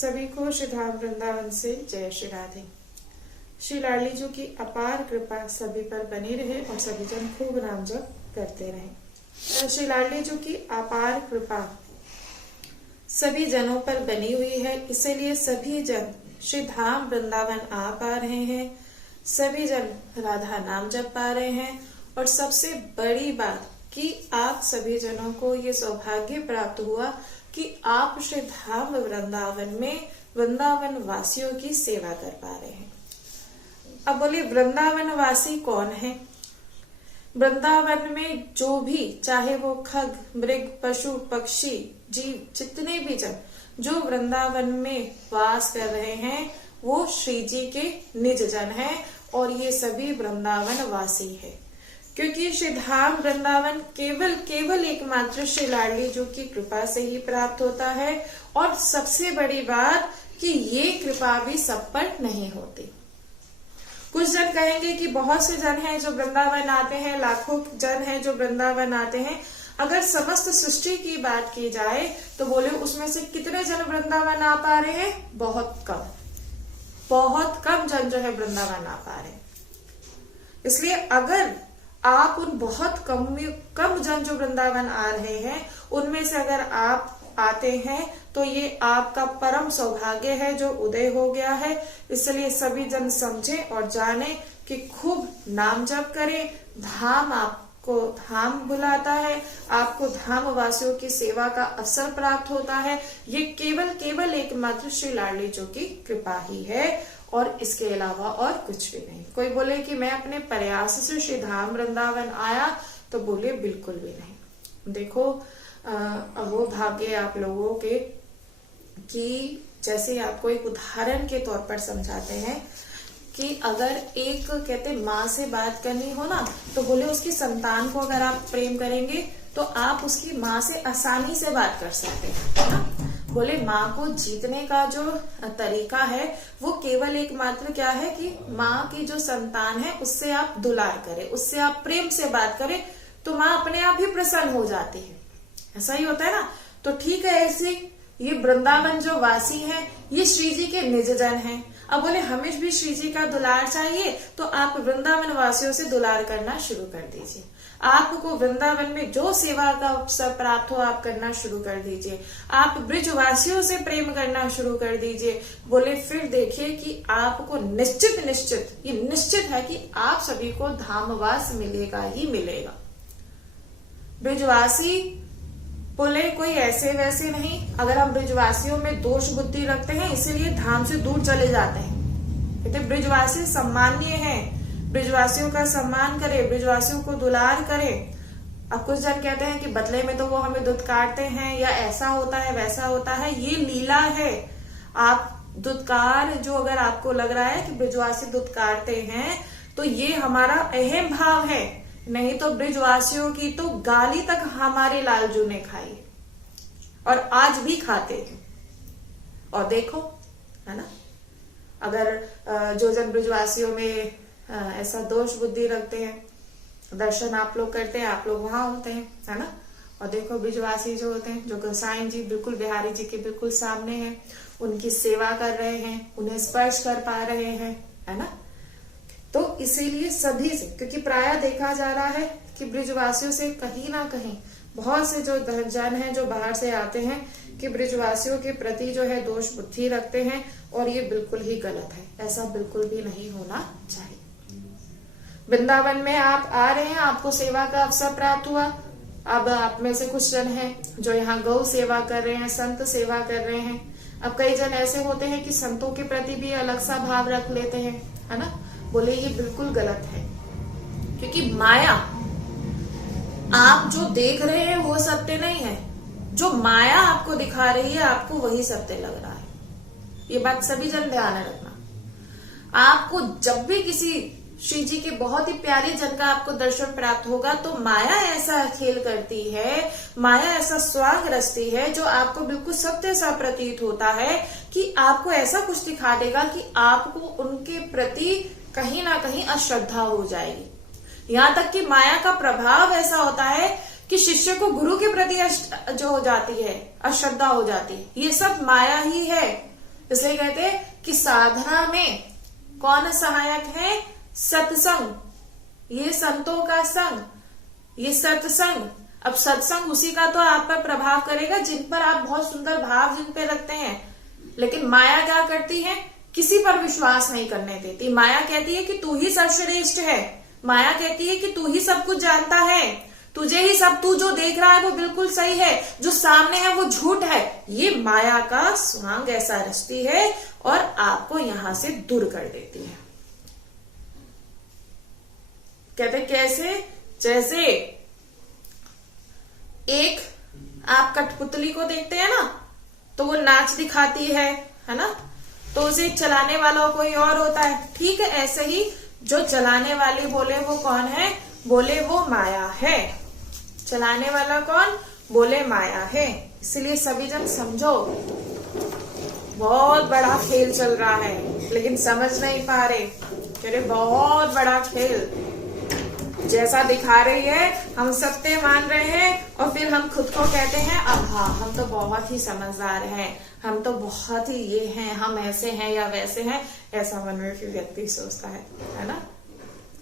सभी को श्री धाम वृंदावन से जय श्री राधे। श्री लाडली जी की अपार कृपा सभी पर बनी रहे और सभी जन खूब नाम जप करते रहे। श्री लाडली जी की अपार कृपा सभी जनों पर बनी हुई है, इसीलिए सभी जन श्री धाम वृंदावन आ पा रहे हैं, सभी जन राधा नाम जप पा रहे हैं। और सबसे बड़ी बात कि आप सभी जनों को ये सौभाग्य प्राप्त हुआ कि आप श्री धाम वृंदावन में वृंदावन वासियों की सेवा कर पा रहे हैं। अब बोले वृंदावन वासी कौन है? वृंदावन में जो भी, चाहे वो खग, मृग, पशु, पक्षी, जीव, जितने भी जन जो वृंदावन में वास कर रहे हैं वो श्री जी के निज जन हैं और ये सभी वृंदावन वासी है। क्योंकि श्री धाम वृंदावन केवल एकमात्र श्री लाडली जी की कृपा से ही प्राप्त होता है। और सबसे बड़ी बात कि ये कृपा भी सब पर नहीं होती। कुछ जन कहेंगे कि बहुत से जन हैं जो वृंदावन आते हैं, लाखों जन हैं जो वृंदावन आते हैं। अगर समस्त सृष्टि की बात की जाए तो बोले उसमें से कितने जन वृंदावन आ पा रहे हैं? बहुत कम जन जो है वृंदावन आ पा रहे हैं। इसलिए अगर आप उन बहुत कम जन जो वृंदावन आ रहे हैं उनमें से अगर आप आते हैं तो ये आपका परम सौभाग्य है जो उदय हो गया है। इसलिए सभी जन समझे और जाने कि खूब नाम जप करें। धाम आपको धाम बुलाता है, आपको धाम वासियों की सेवा का अवसर प्राप्त होता है। ये केवल एकमात्र श्री लाडली जी की कृपा ही है और इसके अलावा और कुछ भी नहीं। कोई बोले कि मैं अपने प्रयास से श्री धाम वृंदावन आया, तो बोले बिल्कुल भी नहीं। देखो वो भाग्य आप लोगों के कि जैसे आपको एक उदाहरण के तौर पर समझाते हैं कि अगर एक कहते माँ से बात करनी हो ना, तो बोले उसकी संतान को अगर आप प्रेम करेंगे तो आप उसकी माँ से आसानी से बात कर सकते हैं ना। बोले माँ को जीतने का जो तरीका है वो केवल एकमात्र क्या है कि माँ की जो संतान है उससे आप दुलार करें, उससे आप प्रेम से बात करें तो माँ अपने आप ही प्रसन्न हो जाती है। ऐसा ही होता है ना। तो ठीक है, ऐसे ये वृंदावन जो वासी है ये श्री जी के निज जन हैं। अब बोले हमें भी श्री जी का दुलार चाहिए तो आप वृंदावन वासियों से दुलार करना शुरू कर दीजिए। आपको वृंदावन में जो सेवा का अवसर प्राप्त हो आप करना शुरू कर दीजिए। आप ब्रिजवासियों से प्रेम करना शुरू कर दीजिए। बोले फिर देखिए कि आपको निश्चित है कि आप सभी को धामवास मिलेगा ही मिलेगा। ब्रिजवासी बोले कोई ऐसे वैसे नहीं। अगर हम ब्रिजवासियों में दोष बुद्धि रखते हैं इसीलिए धाम से दूर चले जाते हैं। कहते ब्रिजवासी सम्मान्य हैं, ब्रिजवासियों का सम्मान करें, ब्रिजवासियों को दुलार करें। अब कुछ जन कहते हैं कि बदले में तो वो हमें दूध काटते हैं या ऐसा होता है वैसा होता है। ये लीला है। आप दुत्कार जो अगर आपको लग रहा है कि ब्रिजवासी दूध काटते हैं तो ये हमारा अहम भाव है। नहीं तो ब्रिजवासियों की तो गाली तक हमारे लालजू ने खाई और आज भी खाते हैं। और देखो है ना, अगर जो जन ब्रिजवासियों में ऐसा दोष बुद्धि रखते हैं, दर्शन आप लोग करते हैं, आप लोग वहां होते हैं है ना। और देखो ब्रिजवासी जो होते हैं, जो गोसाई जी बिल्कुल बिहारी जी के बिल्कुल सामने हैं, उनकी सेवा कर रहे हैं, उन्हें स्पर्श कर पा रहे हैं है ना। तो इसीलिए सभी से, क्योंकि प्राय देखा जा रहा है कि ब्रिजवासियों से कहीं ना कहीं बहुत से जो जन हैं जो बाहर से आते हैं कि ब्रिजवासियों के प्रति जो है दोष बुद्धि रखते हैं और ये बिल्कुल ही गलत है। ऐसा बिल्कुल भी नहीं होना चाहिए। वृंदावन में आप आ रहे हैं, आपको सेवा का अवसर प्राप्त हुआ। अब आप में से कुछ जन हैं जो यहाँ गौ सेवा कर रहे हैं, संत सेवा कर रहे हैं। अब कई जन ऐसे होते हैं कि संतों के प्रति भी अलग सा भाव रख लेते हैं है ना। बोले ये बिल्कुल गलत है, क्योंकि माया आप जो देख रहे हैं वो सत्य नहीं है। जो माया आपको दिखा रही है आपको वही सत्य लग रहा है। ये बात सभी जन ध्यान में रखना। आपको जब भी किसी श्री जी के बहुत ही प्यारे जन का आपको दर्शन प्राप्त होगा तो माया ऐसा खेल करती है, माया ऐसा स्वांग रचती है जो आपको बिल्कुल सत्य सा प्रतीत होता है कि आपको ऐसा कुछ दिखा देगा कि आपको उनके प्रति कहीं ना कहीं अश्रद्धा हो जाएगी। यहाँ तक कि माया का प्रभाव ऐसा होता है कि शिष्य को गुरु के प्रति जो हो जाती है, अश्रद्धा हो जाती है। ये सब माया ही है। इसलिए कहते हैं कि साधना में कौन सहायक है? सत्संग, ये संतों का संग, ये सत्संग। अब सत्संग उसी का तो आप पर प्रभाव करेगा जिन पर आप बहुत सुंदर भाव जिन पे रखते हैं। लेकिन माया क्या करती है? किसी पर विश्वास नहीं करने देती। माया कहती है कि तू ही सर्वश्रेष्ठ है, माया कहती है कि तू ही सब कुछ जानता है, तुझे ही सब, तू जो देख रहा है वो बिल्कुल सही है, जो सामने है वो झूठ है। ये माया का स्वांग ऐसा रचती है और आपको यहां से दूर कर देती है। कहते कैसे? जैसे एक आप कठपुतली को देखते हैं ना, तो वो नाच दिखाती है ना, तो उसे चलाने वाला कोई और होता है। ठीक है, ऐसे ही जो चलाने वाली बोले वो कौन है? बोले वो माया है। चलाने वाला कौन? बोले माया है। इसलिए सभी जन समझो, बहुत बड़ा खेल चल रहा है लेकिन समझ नहीं पा रहे। कह रहे बहुत बड़ा खेल जैसा दिखा रही है, हम सत्य मान रहे हैं और फिर हम खुद को कहते हैं अब हाँ हम तो बहुत ही समझदार हैं, हम तो बहुत ही ये हैं, हम ऐसे हैं या वैसे हैं, ऐसा मन में फिर व्यक्ति सोचता है ना।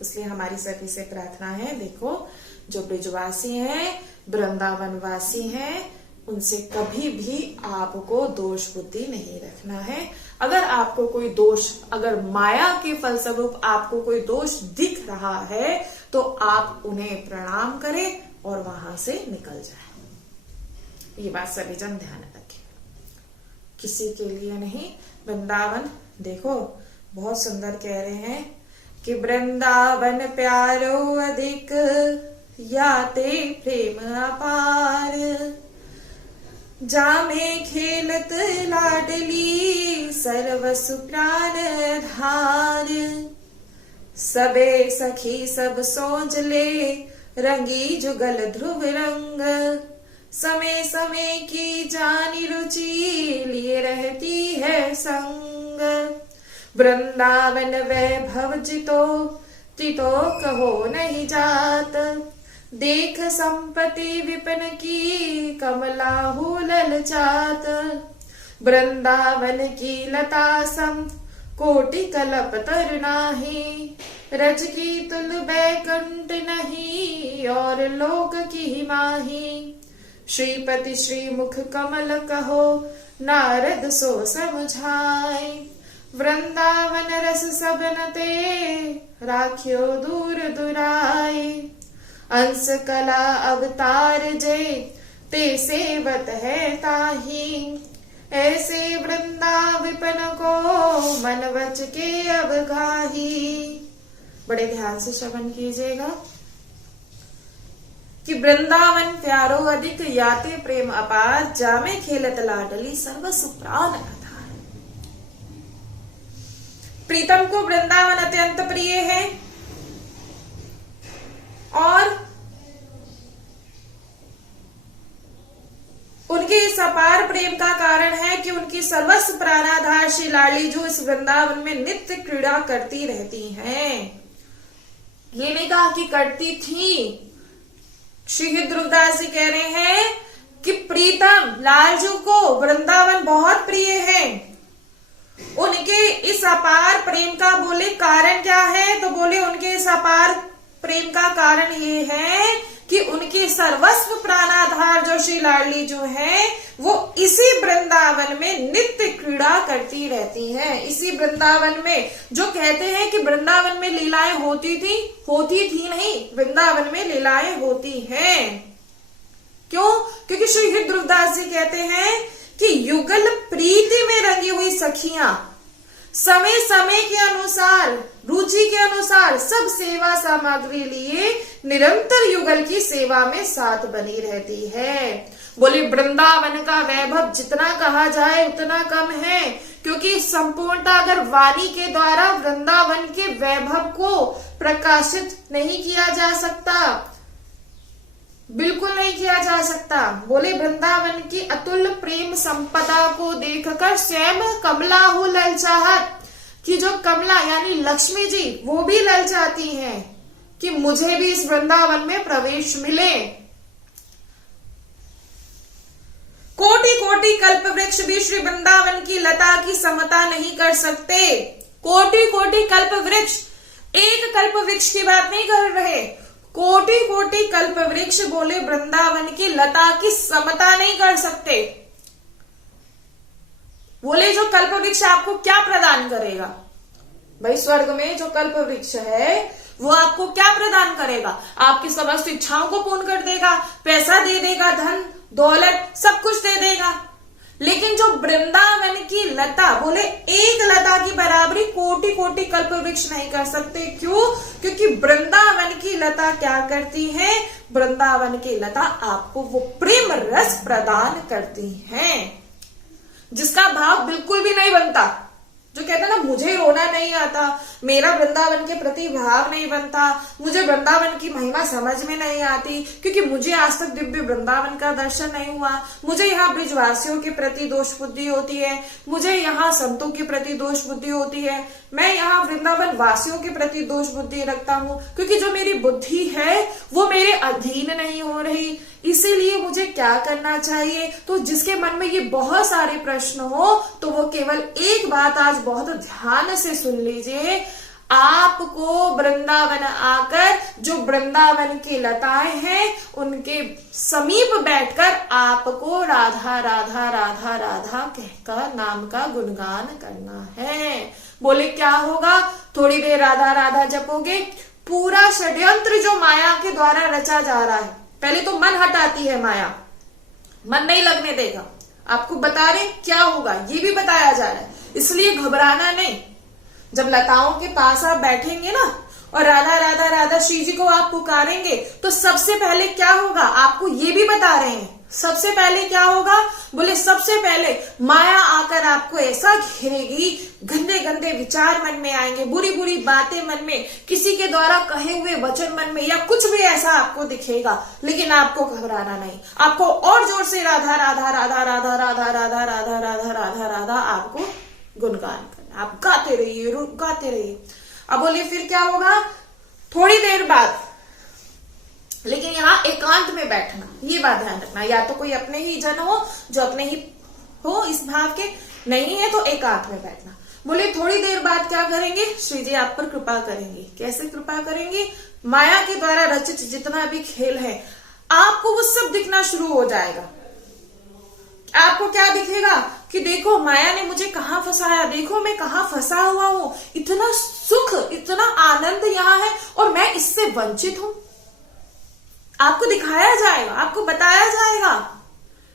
इसलिए हमारी सभी से प्रार्थना है, देखो जो ब्रिजवासी हैं, वृंदावनवासी हैं, उनसे कभी भी आपको दोष बुद्धि नहीं रखना है। अगर आपको कोई दोष, अगर माया के फलस्वरूप आपको कोई दोष दिख रहा है तो आप उन्हें प्रणाम करें और वहां से निकल जाए। ये बात सभी जन ध्यान रखें, किसी के लिए नहीं। वृंदावन देखो बहुत सुंदर कह रहे हैं कि वृंदावन प्यारो अधिक याते प्रेम अपार, जामे खेलत लाडली सर्वसु प्राण धार, सबे सखी सब सोच ले रंगी जुगल ध्रुव रंग, समय समय की जानी रुचि लिए रहती है संग, वृंदावन वैभव जितो तितो कहो नहीं जात, देख संपत्ति विपिन की कमला हुलल चात, वृंदावन की लता सम कोटि कलप तर नाही, रज की तुल बैकुंठ नहीं और लोक की माही, श्रीपति श्रीमुख कमल कहो नारद सो समझाए, वृंदावन रस सबन ते राख्यो दूर दुराई, अंश कला अवतार जे ते सेवत है ताही, ऐसे वृंदाविपन को मन वच के अब गाही। बड़े ध्यान से श्रवण कीजिएगा कि वृंदावन प्यारो अधिक याते प्रेम अपार, जामे खेलत लाडली सर्वसु प्राण आधार। प्रीतम को वृंदावन अत्यंत प्रिय है और उनके इस अपार प्रेम का कारण है कि उनकी सर्वस्व प्राणाधार श्री लाडली जो इस वृंदावन में नित्य क्रीड़ा करती रहती हैं। ये नहीं कहा कि करती थी, श्री ध्रुवदास जी कह रहे हैं कि प्रीतम लालजू को वृंदावन बहुत प्रिय है। उनके इस अपार प्रेम का बोले कारण क्या है, तो बोले उनके इस अपार प्रेम का कारण ये है कि उनके सर्वस्व प्राणाधार जो श्री लाडली जो है वो इसी वृंदावन में नित्य क्रीड़ा करती रहती हैं। इसी वृंदावन में जो कहते हैं कि वृंदावन में लीलाएं होती थी नहीं, वृंदावन में लीलाएं होती हैं। क्यों? क्योंकि श्री ध्रुवदास जी कहते हैं कि युगल प्रीति में रंगी हुई सखियां समय समय के अनुसार, रुचि के अनुसार सब सेवा सामग्री लिए निरंतर युगल की सेवा में साथ बनी रहती है। बोले वृंदावन का वैभव जितना कहा जाए उतना कम है, क्योंकि संपूर्णता अगर वाणी के द्वारा वृंदावन के वैभव को प्रकाशित नहीं किया जा सकता, बिल्कुल नहीं किया जा सकता। बोले वृंदावन की अतुल प्रेम संपदा को देखकर स्वयं कमला हो ललचाहत, कि जो कमला यानी लक्ष्मी जी वो भी ललचाती हैं कि मुझे भी इस वृंदावन में प्रवेश मिले। कोटि कोटि कल्प वृक्ष भी श्री वृंदावन की लता की समता नहीं कर सकते। कोटि कोटि कल्प वृक्ष, एक कल्प वृक्ष की बात नहीं कर रहे, कोटि कोटि कल्प वृक्ष बोले वृंदावन की लता की समता नहीं कर सकते। बोले जो कल्प वृक्ष आपको क्या प्रदान करेगा? भाई स्वर्ग में जो कल्प वृक्ष है वो आपको क्या प्रदान करेगा? आपकी समस्त इच्छाओं को पूर्ण कर देगा, पैसा दे देगा, धन दौलत सब कुछ दे देगा। लेकिन जो वृंदावन की लता, बोले एक लता की बराबरी कोटि कोटि कल्प वृक्ष नहीं कर सकते। क्यों? क्योंकि वृंदावन की लता क्या करती है? वृंदावन की लता आपको वो प्रेम रस प्रदान करती है जिसका भाव बिल्कुल भी नहीं बनता। जो कहता ना मुझे रोना नहीं आता, मेरा वृंदावन के प्रति भाव नहीं बनता, मुझे वृंदावन की महिमा समझ में नहीं आती, क्योंकि मुझे आज तक दिव्य वृंदावन का दर्शन नहीं हुआ, मुझे यहाँ ब्रिजवासियों के प्रति दोष बुद्धि होती है, मुझे यहाँ संतों के प्रति दोष बुद्धि होती है, मैं यहाँ वृंदावन वासियों के प्रति दोष बुद्धि रखता हूँ, क्योंकि जो मेरी बुद्धि है वो मेरे अधीन नहीं हो रही। इसीलिए मुझे क्या करना चाहिए? तो जिसके मन में ये बहुत सारे प्रश्न हो तो वो केवल एक बात आज बहुत ध्यान से सुन लीजिए। आपको वृंदावन आकर जो वृंदावन की लताएं हैं उनके समीप बैठकर आपको राधा राधा राधा राधा कहकर नाम का गुणगान करना है। बोले क्या होगा? थोड़ी देर राधा राधा जपोगे, पूरा षड्यंत्र जो माया के द्वारा रचा जा रहा है, पहले तो मन हटाती है माया, मन नहीं लगने देगा। आपको बता रहे क्या होगा ये भी बताया जा रहा है, इसलिए घबराना नहीं। जब लताओं के पास आप बैठेंगे ना और राधा राधा राधा श्री जी को आप पुकारेंगे तो सबसे पहले क्या होगा आपको ये भी बता रहे हैं। सबसे पहले क्या होगा? बोले सबसे पहले माया आकर आपको ऐसा घेरेगी, गंदे गंदे विचार मन में आएंगे, बुरी बुरी बातें मन में, किसी के द्वारा कहे हुए वचन मन में, या कुछ भी ऐसा आपको दिखेगा। लेकिन आपको घबराना नहीं, आपको और जोर से राधा राधा राधा राधा राधा राधा राधा राधा राधा राधा आपको गुणगान करना। आप गाते रहिए, गाते रहिए। अब बोलिए फिर क्या होगा? थोड़ी देर बाद, लेकिन यहाँ एकांत में बैठना, ये बात ध्यान रखना। या तो कोई अपने ही जन हो जो अपने ही हो इस भाव के, नहीं है तो एकांत में बैठना। बोले थोड़ी देर बाद क्या करेंगे? श्री जी आप पर कृपा करेंगे। कैसे कृपा करेंगे? माया के द्वारा रचित जितना भी खेल है आपको वो सब दिखना शुरू हो जाएगा। आपको क्या दिखेगा कि देखो माया ने मुझे कहाँ फंसाया, देखो मैं कहाँ फंसा हुआ हूँ, इतना सुख इतना आनंद यहाँ है और मैं इससे वंचित हूँ। आपको दिखाया जाएगा, आपको बताया जाएगा।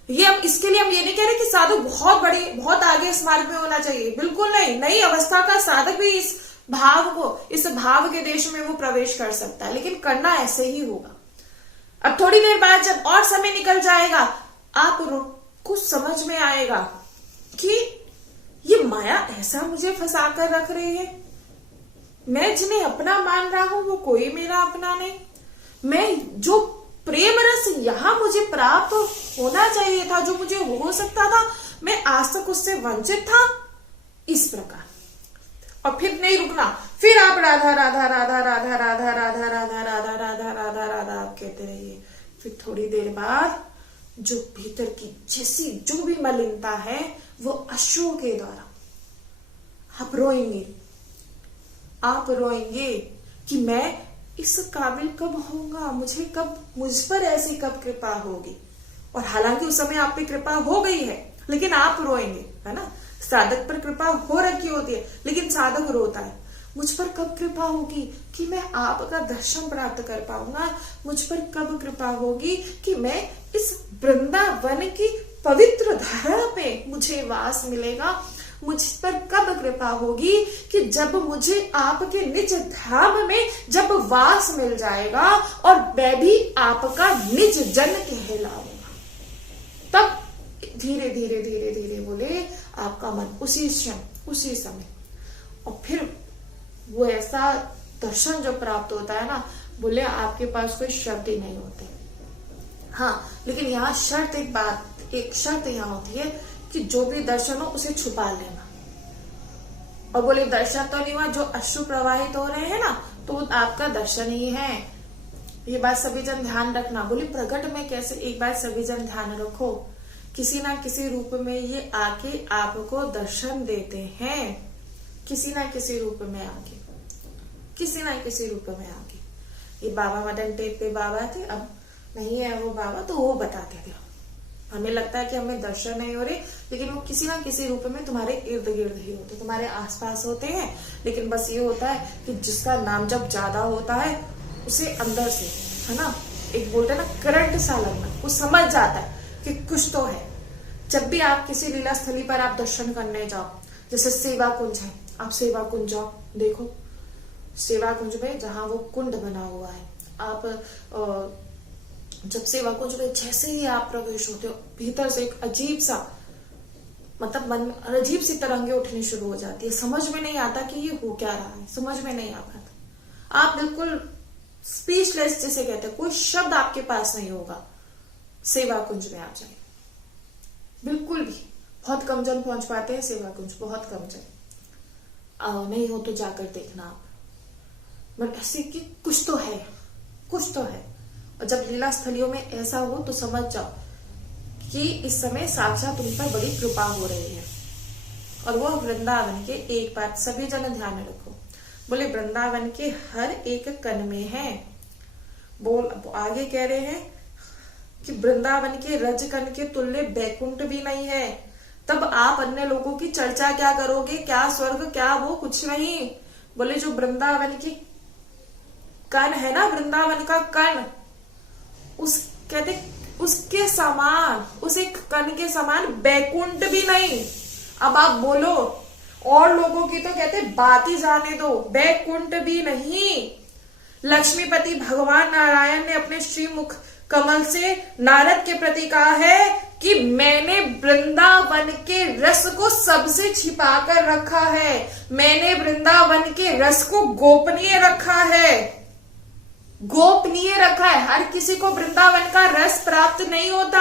ये हम इसके लिए हम ये नहीं कह रहे कि साधक बहुत बड़ी बहुत आगे इस मार्ग में होना चाहिए, बिल्कुल नहीं। नई अवस्था का साधक भी इस भाव को, इस भाव के देश में वो प्रवेश कर सकता है, लेकिन करना ऐसे ही होगा। अब थोड़ी देर बाद जब और समय निकल जाएगा आपको समझ में आएगा कि ये माया ऐसा मुझे फंसा कर रख रही है, मैं जिन्हें अपना मान रहा हूं वो कोई मेरा अपना नहीं, मैं जो प्रेम रस यहां मुझे प्राप्त होना चाहिए था, जो मुझे हो सकता था, मैं आज तक उससे वंचित था। इस प्रकार और फिर नहीं रुकना, फिर आप राधा राधा राधा राधा राधा राधा राधा राधा राधा राधा राधा आप कहते रहिए। फिर थोड़ी देर बाद जो भीतर की जैसी जो भी मलिनता है वो अश्रुओं के द्वारा आप रोएंगे, आप रोएंगे कि मैं इस काबिल कब होऊंगा, मुझे कब, मुझ पर ऐसी कब कृपा होगी। और हालांकि उस समय आप पे कृपा हो गई है लेकिन आप रोएंगे, है ना। साधक पर कृपा हो रखी होती है लेकिन साधक रोता है, मुझ पर कब कृपा होगी कि मैं आपका दर्शन प्राप्त कर पाऊंगा, मुझ पर कब कृपा होगी कि मैं इस वृंदावन की पवित्र धरा पे मुझे वास मिलेगा, मुझ पर कब कृपा होगी कि जब मुझे आपके निज धाम में जब वास मिल जाएगा और मैं भी आपका निज जन कहलाऊंगा, तब धीरे धीरे धीरे धीरे बोले आपका मन उसी क्षण उसी समय। और फिर वो ऐसा दर्शन जो प्राप्त होता है ना, बोले आपके पास कोई शब्द ही नहीं होते। हाँ, लेकिन यहाँ शर्त एक शर्त यहाँ होती है कि जो भी दर्शन हो उसे छुपा लेना। और बोले दर्शन तो नहीं हुआ, जो अश्रु प्रवाहित हो रहे हैं ना तो आपका दर्शन ही है। ये बात सभी जन ध्यान रखना। बोले प्रकट में कैसे, एक बात सभी जन ध्यान रखो किसी ना किसी रूप में ये आके आपको दर्शन देते हैं, किसी ना किसी रूप में आके, किसी ना किसी रूप में आके। ये बाबा मदन टेप पे बाबा थे, अब नहीं है वो बाबा, तो वो बताते थे। हमें लगता है कि हमें दर्शन नहीं हो रहे, लेकिन वो किसी ना किसी रूप में तुम्हारे इर्द गिर्द ही होते, तुम्हारे आसपास होते हैं। लेकिन बस ये होता है कि जिसका नाम जब ज्यादा होता है उसे अंदर से, है ना, एक बोलते हैं ना करंट सा लगना, वो समझ जाता है कि कुछ तो है। जब भी आप किसी लीला स्थली पर आप दर्शन करने जाओ, जैसे सेवा कुंज है, आप सेवा कुंज जाओ, देखो सेवा कुंज में जहां वो कुंड बना हुआ है, आप जब सेवा कुंज में जैसे ही आप प्रवेश होते हो, भीतर से एक अजीब सा, मतलब मन अजीब सी तरंगे उठनी शुरू हो जाती है। समझ में नहीं आता कि ये हो क्या रहा है, समझ में नहीं आता था। आप बिल्कुल स्पीचलेस जिसे कहते हैं, कोई शब्द आपके पास नहीं होगा। सेवा कुंज में आ जाए, बिल्कुल भी, बहुत कम जन पहुंच पाते हैं सेवा कुंज, बहुत कम जन। नहीं हो तो जाकर देखना आप, मतलब ऐसे कि कुछ तो है, कुछ तो है। और जब लीला स्थलियों में ऐसा हो तो समझ जाओ कि इस समय साक्षात तुम पर बड़ी कृपा हो रही है। और वो वृंदावन के, एक बात सभी जन ध्यान रखो, बोले वृंदावन के हर एक कण में है। बोल आगे कह रहे हैं कि वृंदावन के रज कण के तुल्य बैकुंठ भी नहीं है। तब आप अन्य लोगों की चर्चा क्या करोगे, क्या स्वर्ग, क्या वो, कुछ नहीं। बोले जो वृंदावन की कण है ना, वृंदावन का कण, उस कहते उसके समान, उस एक कण के समान बैकुंठ भी नहीं। अब आप बोलो और लोगों की तो कहते बात ही जाने दो, बैकुंठ भी नहीं। लक्ष्मीपति भगवान नारायण ने अपने श्रीमुख कमल से नारद के प्रति कहा है कि मैंने वृंदावन के रस को सबसे छिपा कर रखा है, मैंने वृंदावन के रस को गोपनीय रखा है, गोपनीय रखा है। हर किसी को वृंदावन का रस प्राप्त नहीं होता।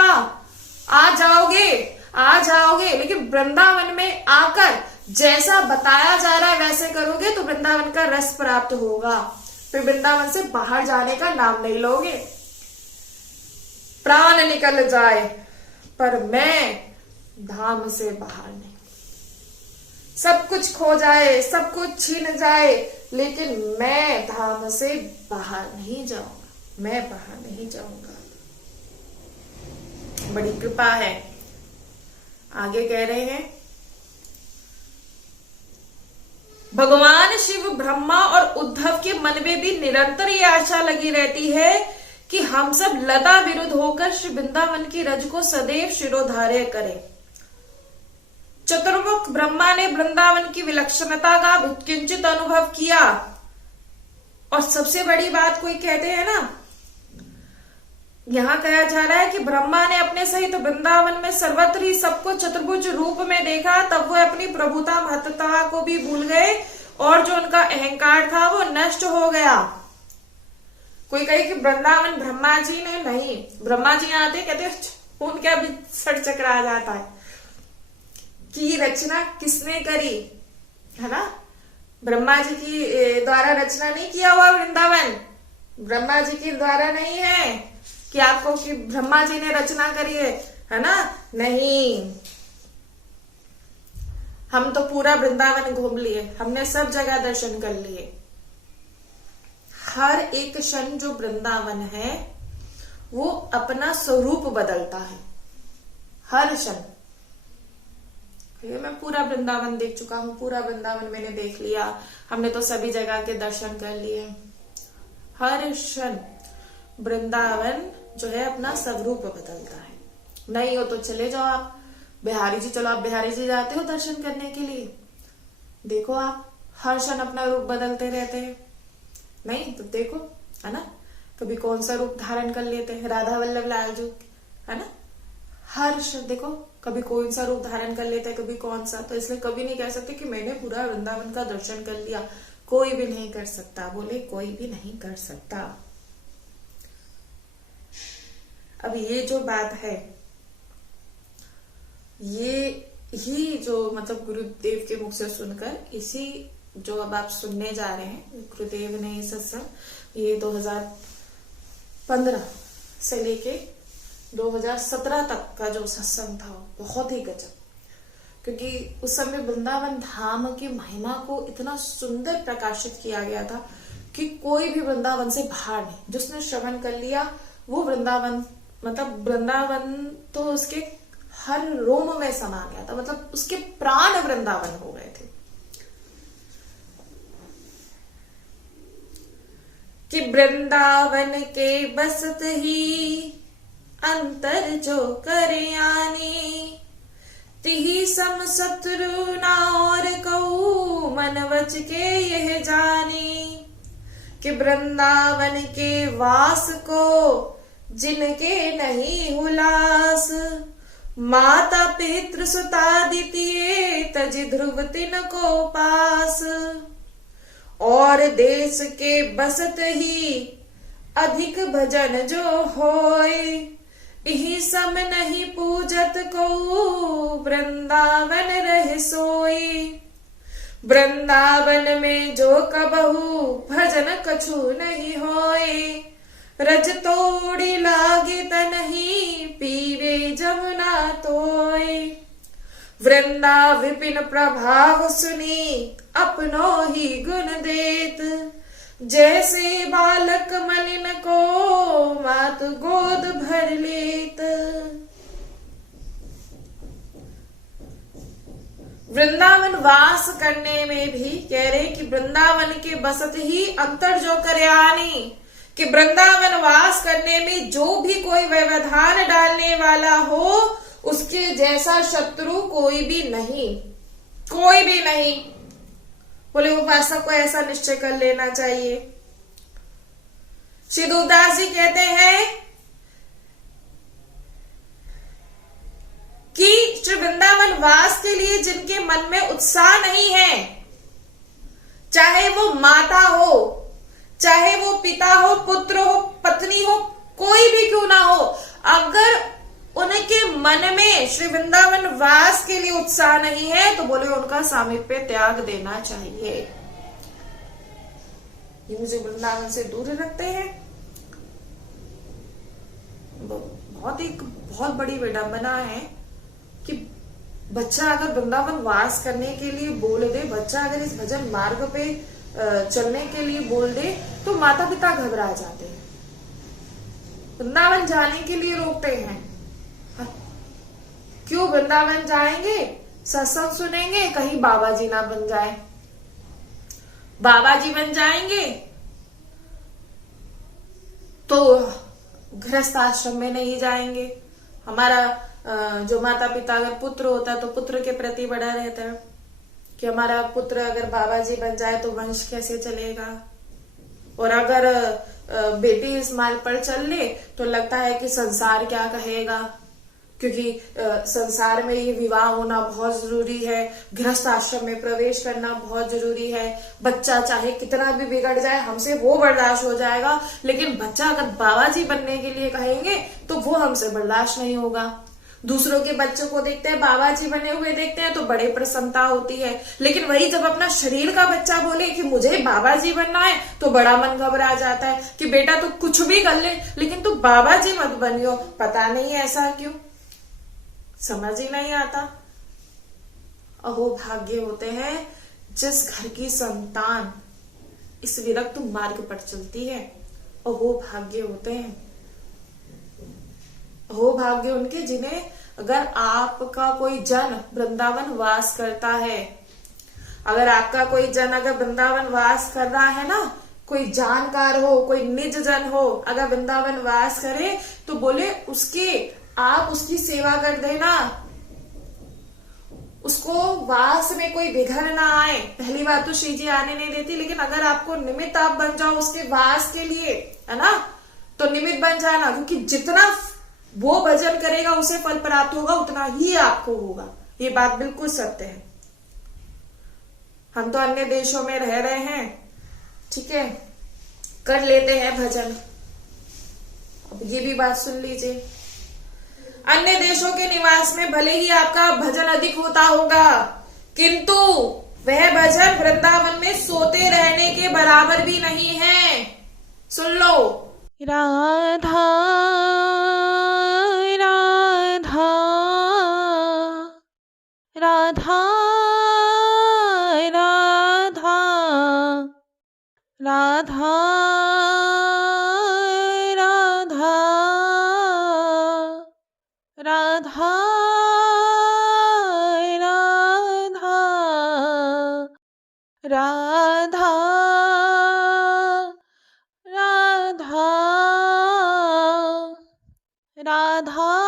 आ जाओगे, लेकिन वृंदावन में आकर जैसा बताया जा रहा है वैसे करोगे तो वृंदावन का रस प्राप्त होगा। फिर वृंदावन से बाहर जाने का नाम नहीं लोगे। प्राण निकल जाए पर मैं धाम से बाहर नहीं। सब कुछ खो जाए, सब कुछ छीन जाए, लेकिन मैं धाम से बाहर नहीं जाऊंगा, मैं बाहर नहीं जाऊंगा। बड़ी कृपा है। आगे कह रहे हैं भगवान शिव, ब्रह्मा और उद्धव के मन में भी निरंतर ये आशा लगी रहती है कि हम सब लता विरुद्ध होकर श्री वृंदावन की रज को सदैव शिरोधार्य करें। चतुर्मुख ब्रह्मा ने वृंदावन की विलक्षणता का किंचित अनुभव किया। और सबसे बड़ी बात कोई कहते हैं ना, यहाँ कहा जा रहा है कि ब्रह्मा ने अपने सहित वृंदावन में सर्वत्र ही सबको चतुर्भुज रूप में देखा। तब वो अपनी प्रभुता महत्ता को भी भूल गए और जो उनका अहंकार था वो नष्ट हो गया। कोई कहे कि वृंदावन ब्रह्मा जी ने, नहीं, ब्रह्मा जी आते कहते उनका भी सर चकरा जाता है कि रचना किसने करी, है ना। ब्रह्मा जी की द्वारा रचना नहीं किया हुआ वृंदावन, ब्रह्मा जी के द्वारा नहीं है कि आपको कि ब्रह्मा जी ने रचना करी है ना, नहीं। हम तो पूरा वृंदावन घूम लिए, हमने सब जगह दर्शन कर लिए। हर एक क्षण जो वृंदावन है वो अपना स्वरूप बदलता है, हर क्षण। मैं पूरा वृंदावन देख चुका हूँ, पूरा वृंदावन मैंने देख लिया, हमने तो सभी जगह के दर्शन कर लिए। हर क्षण वृंदावन जो है अपना स्वरूप बदलता है। नहीं हो तो चले जाओ आप बिहारी जी, चलो आप बिहारी जी जाते हो दर्शन करने के लिए, देखो आप हर क्षण अपना रूप बदलते रहते हैं। नहीं तो देखो, है ना, कभी कौन सा रूप धारण कर लेते हैं राधा वल्लभ लाल जी, है ना। हर क्षण देखो कभी कौन सा रूप धारण कर लेते हैं, कभी कौन सा। तो इसलिए कभी नहीं कह सकते कि मैंने पूरा वृंदावन का दर्शन कर लिया। कोई भी नहीं कर सकता, बोले कोई भी नहीं कर सकता। अब ये जो बात है, ये ही जो मतलब गुरुदेव के मुख से सुनकर, इसी जो अब आप सुनने जा रहे हैं, गुरुदेव ने सत्संग ये 2015 से लेके 2017 तक का जो सत्संग था बहुत ही गजब, क्योंकि उस समय वृंदावन धाम की महिमा को इतना सुंदर प्रकाशित किया गया था कि कोई भी वृंदावन से बाहर नहीं, जिसने श्रवण कर लिया वो वृंदावन, मतलब वृंदावन तो उसके हर रोम में समा गया था, मतलब उसके प्राण वृंदावन हो गए थे। कि वृंदावन के बसत ही अंतर जो करे आनी, तिही सम शत्रु ना और कहू मन वच के यह जानी। कि वृंदावन के वास को जिनके नहीं हुलास, माता पितृ सुता द्वितीय तज ध्रुव तिन को पास। और देश के बसत ही अधिक भजन जो होय, इही सम नहीं पूजत को वृंदावन रह सोई। वृंदावन में जो कबहू भजन कछु नहीं होय, रज तोड़ी लागे तनही पीवे जमुना तोय। वृंदा विपिन प्रभाव सुनी अपनो ही गुण देत, जैसे बालक मलिन को मात गोद भर लेत। वृंदावन वास करने में भी कह रहे कि वृंदावन के बसत ही अंतर जो करे आनी, कि वृंदावन वास करने में जो भी कोई व्यवधान डालने वाला हो उसके जैसा शत्रु कोई भी नहीं, कोई भी नहीं। बोले उपासक को ऐसा निश्चय कर लेना चाहिए। श्री दूरदास जी कहते हैं कि श्री वृंदावन वास के लिए जिनके मन में उत्साह नहीं है, चाहे वो माता हो, चाहे वो पिता हो, पुत्र हो, पत्नी हो, कोई भी क्यों ना हो, अगर उनके मन में श्री वृंदावन वास के लिए उत्साह नहीं है तो बोले उनका सामीप्य त्याग देना चाहिए। ये मुझे वृंदावन से दूर रखते हैं। बहुत बड़ी विडंबना है कि बच्चा अगर वृंदावन वास करने के लिए बोल दे, बच्चा अगर इस भजन मार्ग पे चलने के लिए बोल दे तो माता पिता घबरा जाते हैं, वृंदावन जाने के लिए रोकते हैं। क्यों वृंदावन जाएंगे, सत्संग सुनेंगे, कहीं बाबा जी ना बन जाए। बाबा जी बन जाएंगे तो गृहस्थ आश्रम में नहीं जाएंगे। हमारा जो माता पिता अगर पुत्र होता है तो पुत्र के प्रति बड़ा रहता है कि हमारा पुत्र अगर बाबा जी बन जाए तो वंश कैसे चलेगा। और अगर बेटी इस मार्ग पर चल ले तो लगता है कि संसार क्या कहेगा, क्योंकि संसार में ये विवाह होना बहुत जरूरी है, गृहस्थ आश्रम में प्रवेश करना बहुत जरूरी है। बच्चा चाहे कितना भी बिगड़ जाए हमसे वो बर्दाश्त हो जाएगा, लेकिन बच्चा अगर बाबा जी बनने के लिए कहेंगे तो वो हमसे बर्दाश्त नहीं होगा। दूसरों के बच्चों को देखते हैं बाबा जी बने हुए देखते हैं तो बड़े प्रसन्नता होती है, लेकिन वही जब अपना शरीर का बच्चा बोले कि मुझे बाबा जी बनना है तो बड़ा मन घबरा जाता है कि बेटा तू कुछ भी कर ले लेकिन तू बाबा जी मत बनियो। पता नहीं ऐसा क्यों, समझ ही नहीं आता। अहो भाग्य होते हैं जिस घर की संतान इस विरक्त मार्ग पर चलती है, अहो भाग्य होते हैं। अहो भाग्य उनके जिन्हें अगर आपका कोई जन वृंदावन वास करता है, अगर आपका कोई जन अगर वृंदावन वास कर रहा है ना, कोई जानकार हो, कोई निज जन हो, अगर वृंदावन वास करे तो बोले आप उसकी सेवा कर देना, उसको वास में कोई विघ्न ना आए। पहली बात तो श्री जी आने नहीं देती, लेकिन अगर आपको निमित्त आप बन जाओ उसके वास के लिए, है ना, तो निमित्त बन जाना, क्योंकि जितना वो भजन करेगा उसे फल प्राप्त होगा उतना ही आपको होगा। ये बात बिल्कुल सत्य है। हम तो अन्य देशों में रह रहे हैं, ठीक है, कर लेते हैं भजन। अब ये भी बात सुन लीजिए, अन्य देशों के निवास में भले ही आपका भजन अधिक होता होगा, किंतु वह भजन वृंदावन में सोते रहने के बराबर भी नहीं है। सुन लो। राधा राधा राधा राधा राधा राधा राधा